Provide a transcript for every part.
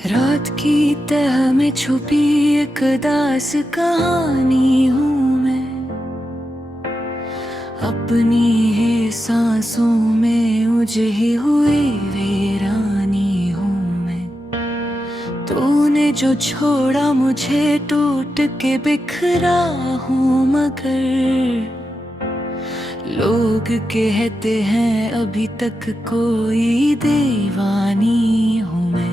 रात की तह में छुपी एक दास कहानी हूँ मैं, अपनी ही सांसों में उलझी हुई वीरानी हूँ मैं। तूने जो छोड़ा मुझे टूट के बिखरा हूँ, मगर लोग कहते हैं अभी तक कोई दीवानी हूँ मैं।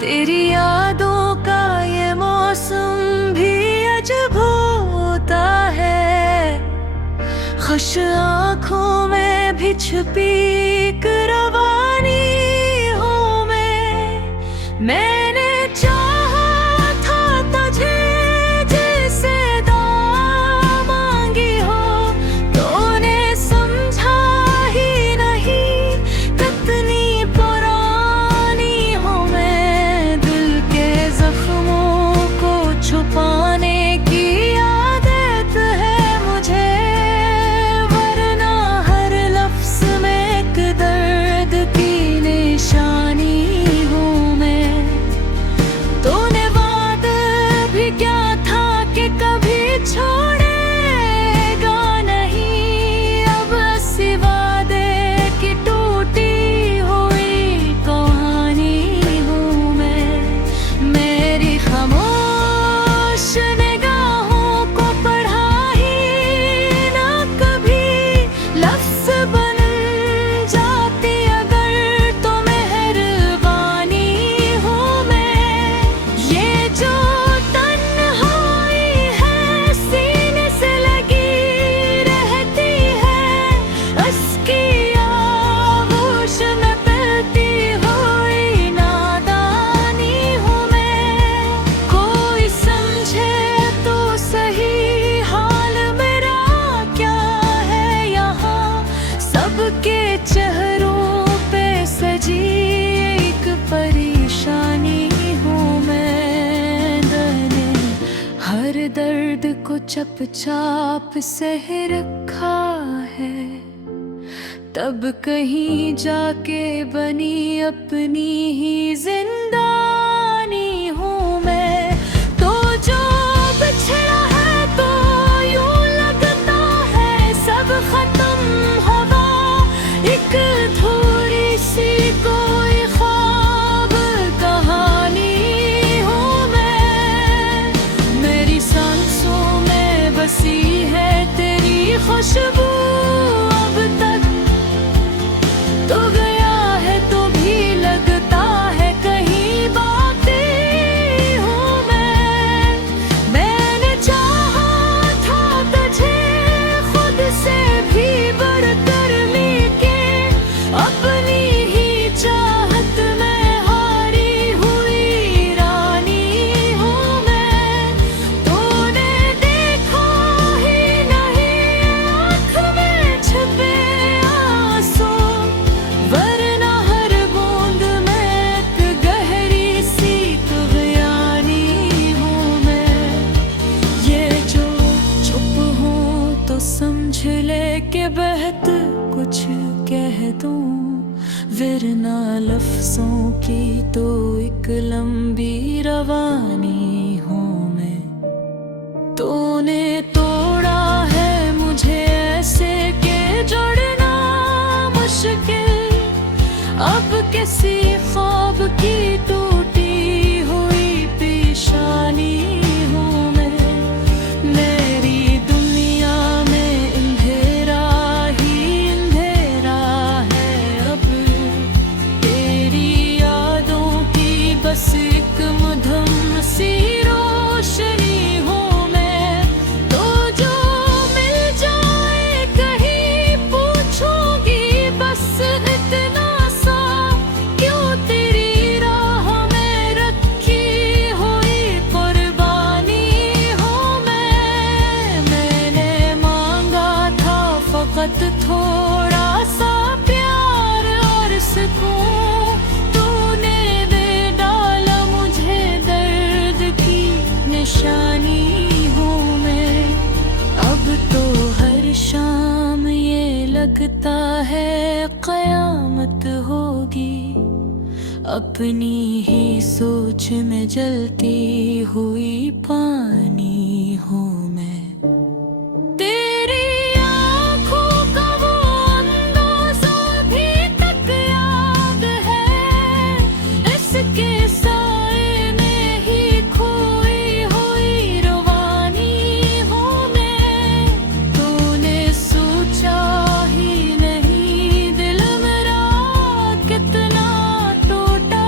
तेरी यादों का ये मौसम भी अजब होता है, खुश आँखों में भी छुपी एक रवानी हूँ मैंने चाहा था तुझे जैसे दुआ मांगी हो, तूने समझा ही नहीं कितनी पुरानी हूँ मैं। दिल के जख्मों को छुपाने की आदत है मुझे, वरना हर लफ्ज में एक दर्द की निशानी हूँ मैं। तूने वादा भी क्या था कि कभी छोड़ेगा नहीं, अब इसी वादे की टूटी हुई कहानी हूँ मैं। मेरी खामोश निगाहों को पढ़ा ही ना कभी, लफ्ज बन जाती अगर तो मेहरबानी हूँ मैं। ये जो तन्हाई है सीने से लगी रहती है, उसकी आगोश में बहती हुई नादानी हूँ मैं। कोई समझे तो सही हाल मेरा क्या है यहाँ, सबके चेहरों पे सजी एक परेशानी हूँ मैं। मैंने हर दर्द को चुपचाप सह रखा है, तब कहीं जाके बनी अपनी ही जिंदानी हूँ मैं। तो जो बिछड़ा है तो यूं लगता है सब खत्म हुआ, एक थोड़ी सी कोई ख्वाब कहानी हूँ मैं। मेरी सांसों में बसी है तेरी खुशबू अब तक, तो गया है तो भी लगता है अपनी ही सोच में जलती हुई पानी हूँ मैं। तेरी आँखों का वो अंदाज़ा अभी तक याद है, इसके साए में ही खोई हुई रवानी हूँ मैं। तूने सोचा ही नहीं दिल मेरा कितना टूटा,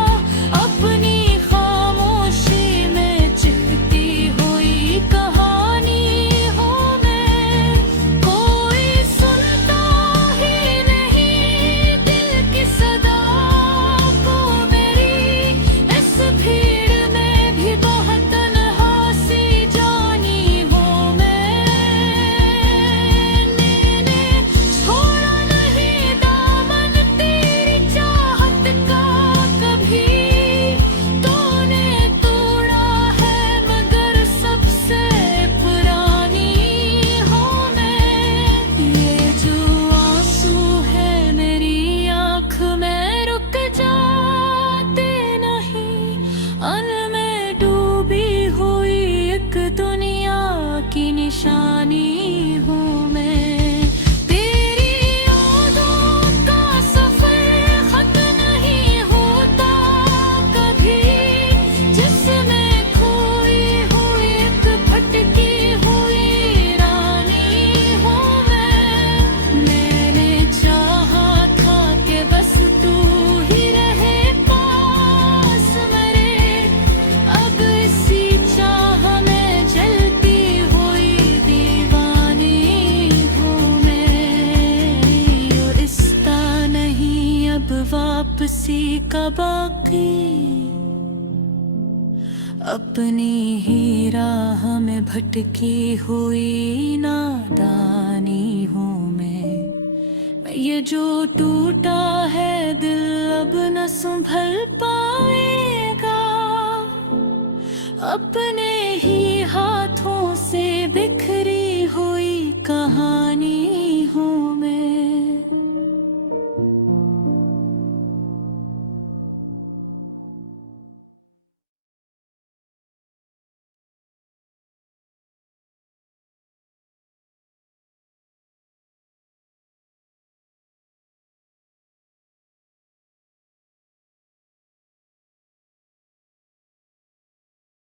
अपनी खामोशी में चिपकी हुई कहानी हूँ मैं। कोई सुनता ही नहीं दिल की सदा को मेरी, इस भीड़ में भी बहुत तन्हा सी जानी हूँ मैंने। छोड़ा नहीं दामन तेरी चाहत का कभी, तूने तोड़ा है मगर सबसे पुरानी हूँ मैं। ये जो आंसू है मेरी आँख में रुक जाते नहीं, अन में डूबी हुई एक दुनिया की निशानी हूँ मैं। तेरी यादों का सफर खत्म नहीं होता कभी, जिसमें खोई हुई एक भटकी हुई रानी हूँ मैं। मैंने चाहा था कि बस तू ही रहे पास मेरे, अब इसी चाह में जलती हुई दीवानी हूँ मैं। और रिश्ता नहीं अब वापसी का बाकी, अपनी ही राह में भटकी हुई नादानी हूँ मैं। ये जो टूटा है दिल अब न संभल पाएगा, अपने